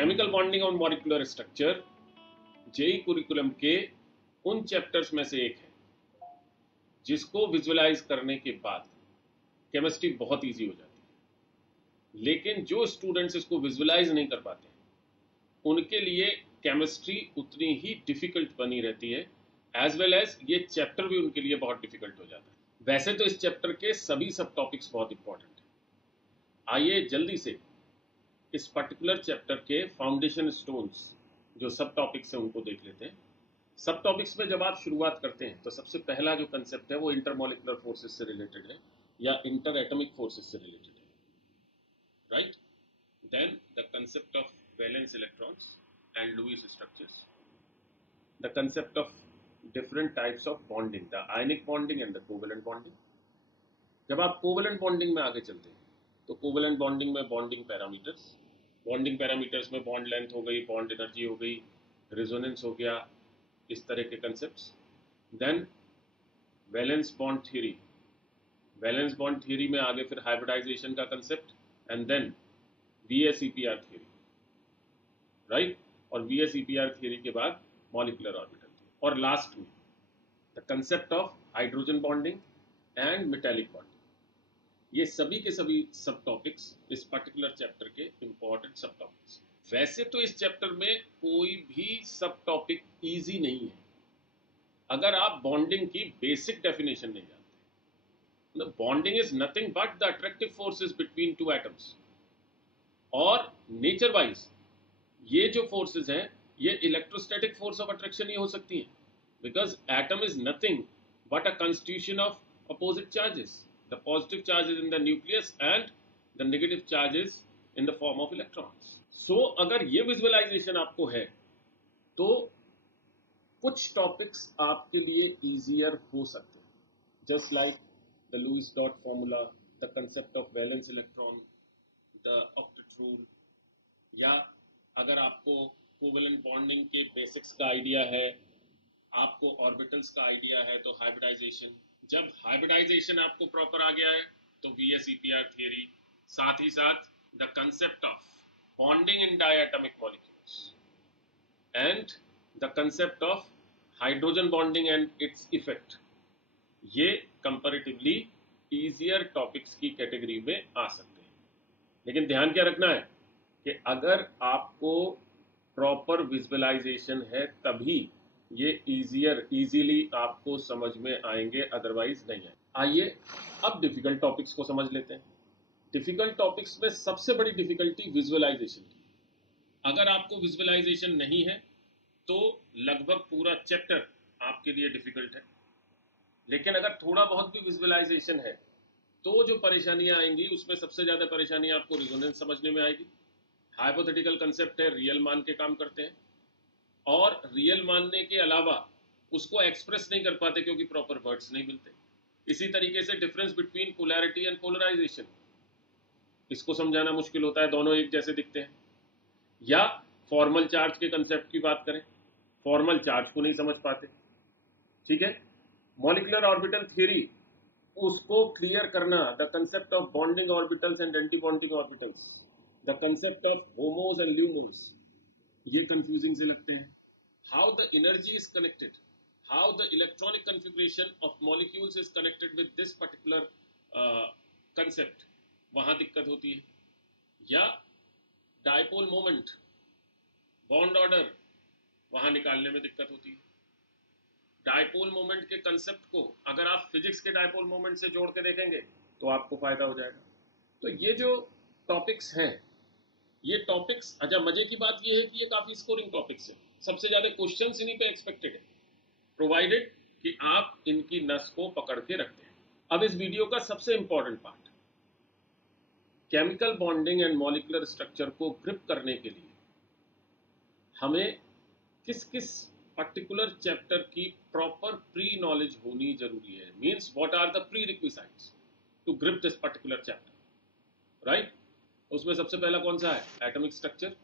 Chemical bonding और molecular structure JEE curriculum के उन चैप्टर्स में से एक है जिसको विजुअलाइज करने के बाद केमिस्ट्री बहुत इजी हो जाती है। लेकिन जो स्टूडेंट्स इसको विजुअलाइज नहीं कर पाते उनके लिए केमिस्ट्री उतनी ही डिफिकल्ट बनी रहती है, एज वेल एज ये चैप्टर भी उनके लिए बहुत डिफिकल्ट हो जाता है। वैसे तो इस चैप्टर के सभी सब टॉपिक्स बहुत इंपॉर्टेंट हैं। आइए जल्दी से इस पर्टिकुलर चैप्टर के फाउंडेशन स्टोन्स जो सब टॉपिक्स हैं उनको देख लेते हैं। सब टॉपिक्स में जब आप शुरुआत करते हैं तो सबसे पहला जो कंसेप्ट है वो इंटरमॉलिक्यूलर फोर्सेस से रिलेटेड है या इंटर एटॉमिक फोर्सेस से रिलेटेड है, right. Then the concept of valence electrons and Lewis structures, the concept of different types of bonding, the ionic bonding and the covalent bonding। जब आप covalent bonding में आगे चलते हैं तो कोवेलेंट बॉन्डिंग में बॉन्डिंग पैरामीटर्स में बॉन्ड लेंथ हो गई, बॉन्ड एनर्जी हो गई, रेजोनेंस हो गया, इस तरह के concepts. Then valence bond theory में आगे फिर हाइब्रिडाइजेशन का concept, and then VSEPR theory, right. और VSEPR थ्योरी के बाद मॉलिक्यूलर ऑर्बिटल, और लास्ट में the concept of hydrogen bonding and metallic bonding. ये सभी के सभी सब टॉपिक्स इस पर्टिकुलर चैप्टर के इंपॉर्टेंट सब टॉपिक्स। वैसे तो इस चैप्टर में कोई भी सब टॉपिक इजी नहीं है अगर आप बॉन्डिंग की बेसिक डेफिनेशन नहीं जानते। Bonding is nothing but the attractive forces between two atoms, और नेचर वाइज ये जो फोर्सेस हैं ये इलेक्ट्रोस्टैटिक फोर्स ऑफ अट्रैक्शन ही हो सकती है, because atom is nothing but a constitution of opposite charges. The positive charges in the nucleus and the negative charges in the form of electrons. So अगर ये visualisation आपको है तो कुछ टॉपिक्स आपके लिए इजियर हो सकते हैं, just like the Lewis dot formula, the concept of valence electron, the octet rule, या अगर आपको कोवेलेंट बॉन्डिंग के बेसिक्स का आइडिया है, आपको ऑर्बिटल्स का आइडिया है, तो हाइब्रिडाइजेशन। जब हाइब्रिडाइजेशन आपको प्रॉपर आ गया है तो VSEPR थ्योरी, साथ ही साथ the concept of bonding in diatomic molecules and the concept of hydrogen bonding and its effect, ये कंपैरेटिवली इजियर टॉपिक्स की कैटेगरी में आ सकते हैं। लेकिन ध्यान क्या रखना है कि अगर आपको प्रॉपर विजुअलाइजेशन है तभी ये इजीली आपको समझ में आएंगे, अदरवाइज नहीं है। आइए अब डिफिकल्ट टॉपिक्स को समझ लेते हैं। डिफिकल्ट टॉपिक्स में सबसे बड़ी डिफिकल्टी विजुअलाइजेशन की। अगर आपको विजुअलाइजेशन नहीं है तो लगभग पूरा चैप्टर आपके लिए डिफिकल्ट है। लेकिन अगर थोड़ा बहुत भी विजुअलाइजेशन है तो जो परेशानियां आएंगी उसमें सबसे ज्यादा परेशानी आपको रेजोनेंस समझने में आएगी। हाइपोथेटिकल कंसेप्ट है, रियल मान के काम करते हैं, और रियल मानने के अलावा उसको एक्सप्रेस नहीं कर पाते क्योंकि प्रॉपर वर्ड्स नहीं मिलते। इसी तरीके से difference between polarity and polarization, इसको समझाना मुश्किल होता है, दोनों एक जैसे दिखते हैं। या फॉर्मल चार्ज के कंसेप्ट की बात करें, फॉर्मल चार्ज को नहीं समझ पाते, ठीक है। मॉलिक्यूलर ऑर्बिटल थ्योरी, उसको क्लियर करना, the concept of bonding orbitals and anti bonding orbitals, the concept of homos and lumos, ये कंफ्यूजिंग से लगते हैं। How the energy is connected, how the electronic configuration of molecules is connected with this particular concept, वहां दिक्कत होती है। या dipole moment, bond order, वहां निकालने में दिक्कत होती है। डायपोल मोमेंट के कंसेप्ट को अगर आप फिजिक्स के डायपोल मोमेंट से जोड़ के देखेंगे तो आपको फायदा हो जाएगा। तो ये जो टॉपिक्स हैं, ये टॉपिक्स, अच्छा मजे की बात ये है कि ये काफी स्कोरिंग टॉपिक्स हैं, सबसे ज्यादा क्वेश्चंस इन्हीं पे एक्सपेक्टेड है, प्रोवाइडेड कि आप इनकी नस को पकड़ के रखते हैं। अब इस वीडियो का सबसे important part, chemical bonding and molecular structure को ग्रिप करने के लिए हमें किस किस पर्टिकुलर चैप्टर की प्रॉपर प्री नॉलेज होनी जरूरी है, means what are the pre requisites to grip this particular chapter, right. उसमें सबसे पहला कौन सा है, एटॉमिक स्ट्रक्चर।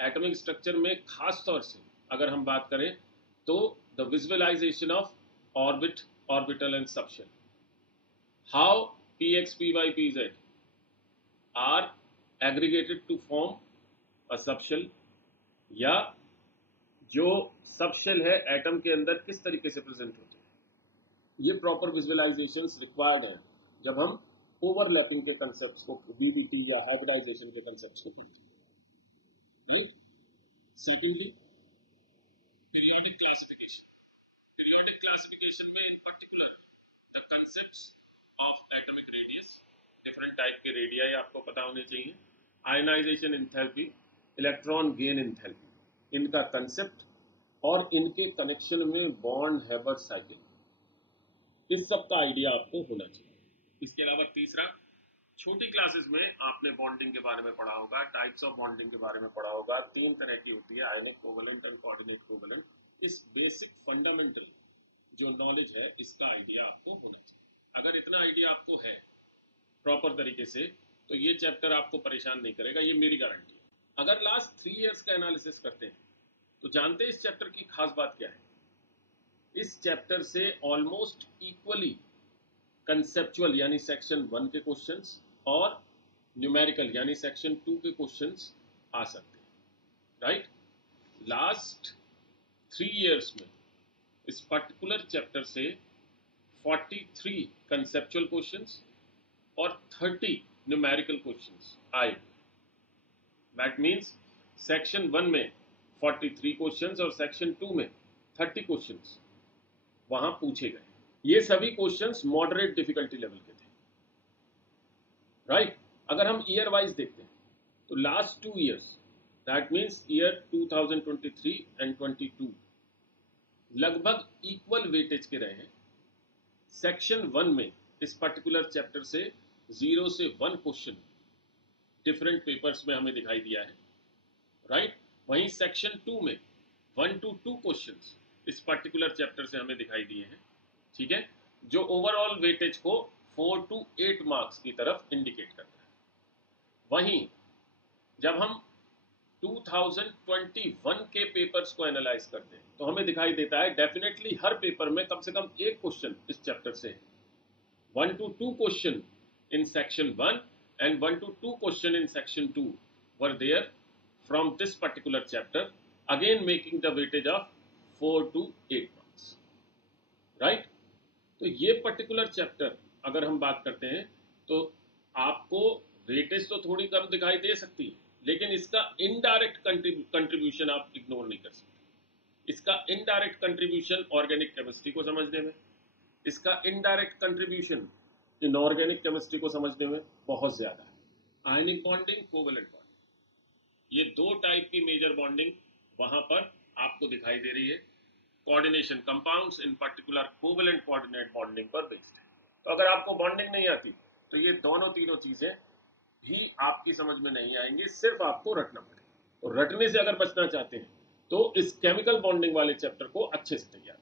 एटॉमिक स्ट्रक्चर में खास तौर से अगर हम बात करें तो the visualization of orbit, orbital and subshell, how px, py, pz are aggregated to form a subshell, या जो सबशेल है एटम के अंदर किस तरीके से प्रेजेंट होते हैं। ये प्रॉपर विजुअलाइजेशंस रिक्वायर्ड है जब हम ओवरलैपिंग के कंसेप्ट्स को, वीडीटी या हाइब्रिडाइजेशन के कंसेप्ट्स को देखते हैं। ये secondly periodic classification. Periodic classification में in particular the concepts of atomic radius, different type के रेडियाई आपको पता होने चाहिए, ionization enthalpy, electron gain enthalpy, इनका कंसेप्ट और इनके कनेक्शन में बॉन्ड हैबर साइकिल, इस सब का आइडिया आपको होना चाहिए। इसके अलावा तीसरा, छोटी क्लासेस में आपने बॉन्डिंग के बारे में पढ़ा होगा, टाइप्स ऑफ बॉन्डिंग के बारे में पढ़ा होगा। 3 तरह की होती है, आयनिक कोवलेंट और कोऑर्डिनेट कोवलेंट। इस बेसिक फंडामेंटल जो नॉलेज है, इसका आइडिया आपको होना चाहिए। अगर इतना आइडिया आपको है प्रॉपर तरीके से, तो ये चैप्टर आपको परेशान नहीं करेगा, ये मेरी गारंटी है। अगर लास्ट 3 इयर्स का एनालिसिस करते हैं तो जानते हैं इस चैप्टर की खास बात क्या है। इस चैप्टर से ऑलमोस्ट इक्वली कंसेप्चुअल यानी सेक्शन 1 के क्वेश्चंस और न्यूमेरिकल यानी सेक्शन 2 के क्वेश्चंस आ सकते हैं, राइट। लास्ट 3 इयर्स में इस पर्टिकुलर चैप्टर से 43 कंसेप्चुअल क्वेश्चंस और 30 न्यूमेरिकल क्वेश्चंस आए। दैट मीन्स सेक्शन 1 में 43 क्वेश्चंस और सेक्शन 2 में 30 क्वेश्चंस वहां पूछे गए। ये सभी क्वेश्चंस मॉडरेट डिफिकल्टी लेवल के थे, राइट। अगर हम ईयर वाइज देखते हैं तो last 2 years, that means year 2023 and 22, लगभग इक्वल वेटेज के रहे हैं। सेक्शन 1 में इस पर्टिकुलर चैप्टर से 0 से 1 क्वेश्चन डिफरेंट पेपर्स में हमें दिखाई दिया है, राइट। वहीं सेक्शन 2 में 1 to 2 क्वेश्चंस इस पर्टिकुलर चैप्टर से हमें दिखाई दिए हैं, ठीक है, जो ओवरऑल वेटेज को 4 to 8 मार्क्स की तरफ इंडिकेट करता है। वहीं जब हम 2021 के पेपर्स को एनालाइज करते हैं तो हमें दिखाई देता है डेफिनेटली हर पेपर में कम से कम एक क्वेश्चन इस चैप्टर से है। 1 to 2 question in section 1 and 1 to 2 question in section 2 were there from this particular chapter, again making the weightage of 4 to 8 marks, right। तो ये पर्टिकुलर चैप्टर अगर हम बात करते हैं तो आपको वेटेज तो थोड़ी कम दिखाई दे सकती है, लेकिन इसका इनडायरेक्ट कंट्रीब्यूशन आप इग्नोर नहीं कर सकते। इसका इनडायरेक्ट कंट्रीब्यूशन ऑर्गेनिक केमिस्ट्री को समझने में, इसका इनडायरेक्ट कंट्रीब्यूशन इनऑर्गेनिक केमिस्ट्री को समझने में बहुत ज्यादा है। आयनिक बॉन्डिंग, कोवेलेंट बॉन्डिंग, ये 2 टाइप की मेजर बॉन्डिंग वहां पर आपको दिखाई दे रही है। Coordination compounds in particular covalent coordinate bonding पर बेस्ड है। तो अगर आपको बॉन्डिंग नहीं आती तो ये दोनों तीनों चीजें भी आपकी समझ में नहीं आएंगी, सिर्फ आपको रटना पड़ेगा। तो रटने से अगर बचना चाहते हैं तो इस केमिकल बॉन्डिंग वाले चैप्टर को अच्छे से तैयार